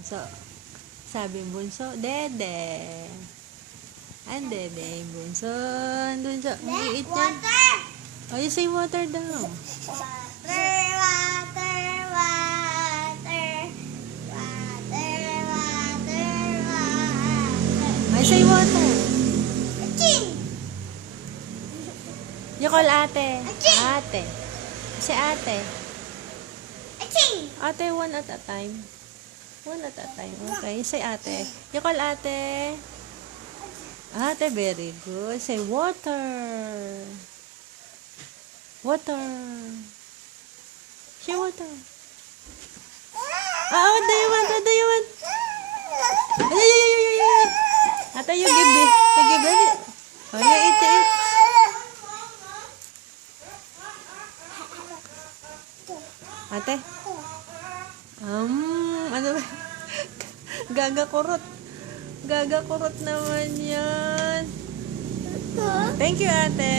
bunso. Sabi ng bunso, dede. Ang dede yung bunso. Ang bunso. Ang iit yan. Oh, you say water daw. Water, water, water. Water, water, water. I say water. Aching! You call ate. Aching! Ate. Si ate. Aching! Ate, one at a time. One at a time. Okay, say ate. You call ate. Ate, very good. Say water. Water. Say water. Ah, what do you want? What do you want? Ay. Ate, you give it. You give it. Oh, you eat, you eat. Ate. Ano ba? Gagakurot. Gagakurot naman yan. Thank you, ate.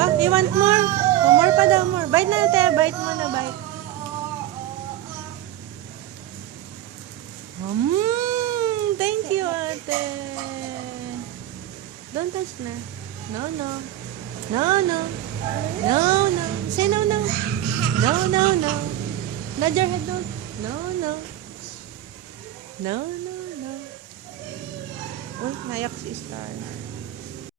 Oh, you want more? Oh, more pa daw, more. Bite na, ate. Bite mo na, bite. Thank you, ate. Don't touch na. No, no. No, no. No, no. Say no, no. No, no, no. Nod your head, no. No, no. No, no, no. Uy, nayak si Star.